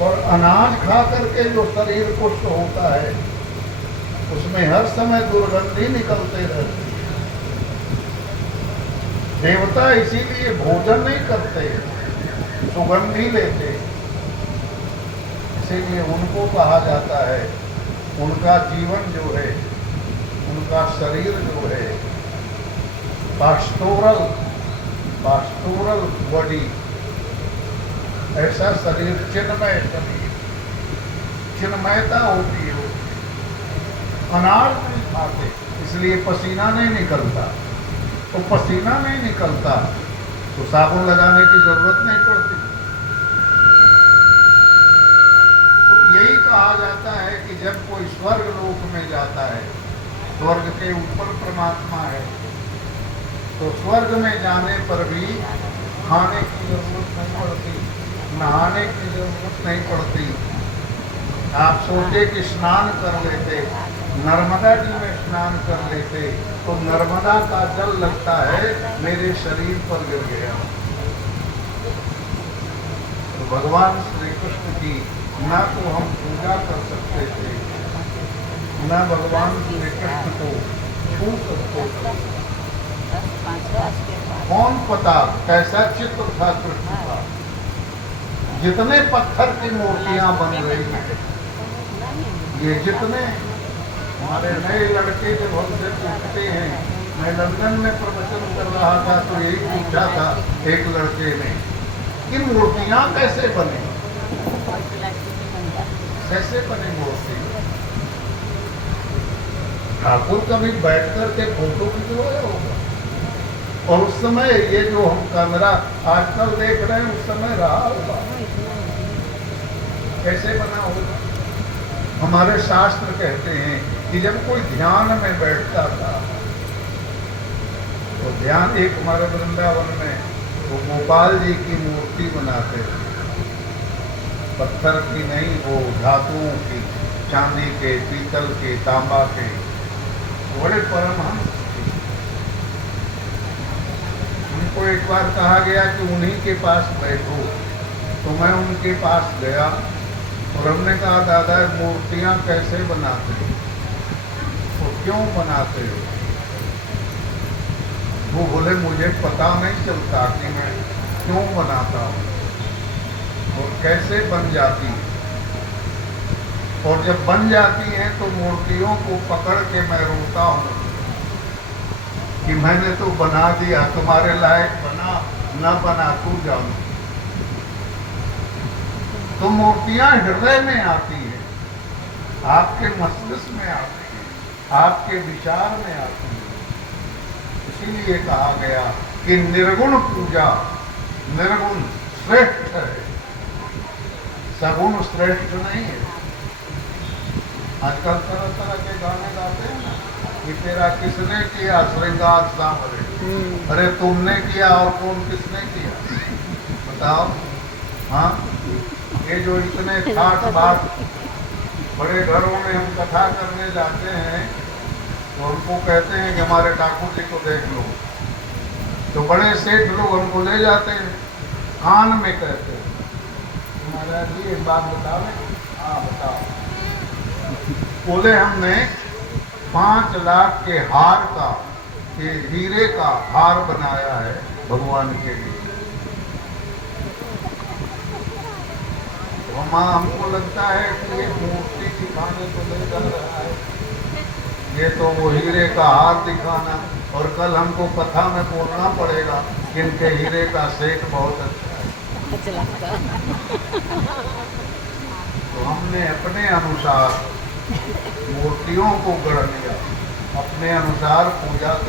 और अनाज खा करके जो शरीर पुष्ट होता है उसमें हर समय दुर्गंधी निकलते रहती है। देवता इसीलिए भोजन नहीं करते, सुगंधी लेते, इसीलिए उनको कहा जाता है उनका जीवन जो है, उनका शरीर जो है पास्टोरल बॉडी, ऐसा शरीर चिन्मय शरीर, चिन्मयता होती है। अनाज नहीं खाते इसलिए पसीना नहीं निकलता, तो पसीना नहीं निकलता तो साबुन लगाने की जरूरत नहीं पड़ती। तो यही कहा जाता है कि जब कोई स्वर्ग लोक में जाता है, स्वर्ग के ऊपर परमात्मा है, तो स्वर्ग में जाने पर भी खाने की जरूरत नहीं पड़ती, नहाने की जरूरत नहीं पड़ती। आप सोचे कि स्नान कर लेते, नर्मदा जी में स्नान कर लेते, तो नर्मदा का जल लगता है मेरे शरीर पर गिर गया। तो भगवान श्री कृष्ण की न तो हम पूजा कर सकते थे, न भगवान श्री कृष्ण को छू सकते थे। कौन पता कैसा चित्र था कृष्ण का। जितने पत्थर की मूर्तियां बन रही हैं, ये जितने हमारे नए लड़के जब हमसे पूछते हैं, मैं लंदन में प्रवचन कर रहा था तो यही पूछा था एक लड़के ने कि मूर्तियां कैसे बने, कैसे बने मूर्ति। ठाकुर कभी बैठ करके फोटो खिंचवाया होगा, और उस समय ये जो हम कैमरा आजकल देख रहे हैं उस समय रहा होगा, कैसे बना होगा। हमारे शास्त्र कहते हैं कि जब कोई ध्यान में बैठता था तो ध्यान, एक हमारे वृंदावन में वो गोपाल जी की मूर्ति बनाते थे, पत्थर की नहीं, वो धातुओं की, चांदी के, पीतल के, तांबा के, बड़े परमहंस थे। उनको एक बार कहा गया कि उन्हीं के पास बैठो, तो मैं उनके पास गया और हमने कहा दादा मूर्तियां कैसे बनाते हो, तो क्यों बनाते हो। वो बोले मुझे पता नहीं चलता कि मैं क्यों बनाता हूँ और कैसे बन जाती है, और जब बन जाती हैं तो मूर्तियों को पकड़ के मैं रोता हूँ कि मैंने तो बना दिया, तुम्हारे लायक बना न बना तू जानो। तो मूर्तियां हृदय में आती है, आपके मस्तिष्क में आती है, आपके विचार में आती है। इसीलिए कहा गया कि निर्गुण पूजा, निर्गुण श्रेष्ठ है, सगुण श्रेष्ठ नहीं है। आजकल तरह तरह के गाने गाते हैं ना कि तेरा किसने किया श्रृंगार सांवरे, अरे तुमने किया और कौन किसने किया बताओ। हाँ, ये जो इतने ठाठ बाट बड़े घरों में हम कथा करने जाते हैं तो हमको कहते हैं कि हमारे ठाकुर जी को देख लो, तो बड़े सेठ लोग हमको ले जाते हैं, कान में कहते हैं महाराज जी एक बात बताओ। हाँ बताओ। बोले हमने 5 लाख के हार का, ये हीरे का हार बनाया है भगवान के लिए। हमको लगता है कि ये मूर्ति दिखाने को ले जा रहा है, ये तो वो हीरे का हार दिखाना, और कल हमको कथा में बोलना पड़ेगा कि इनके हीरे का सेट बहुत अच्छा है। तो हमने अपने अनुसार मूर्तियों को गढ़ लिया, अपने अनुसार पूजा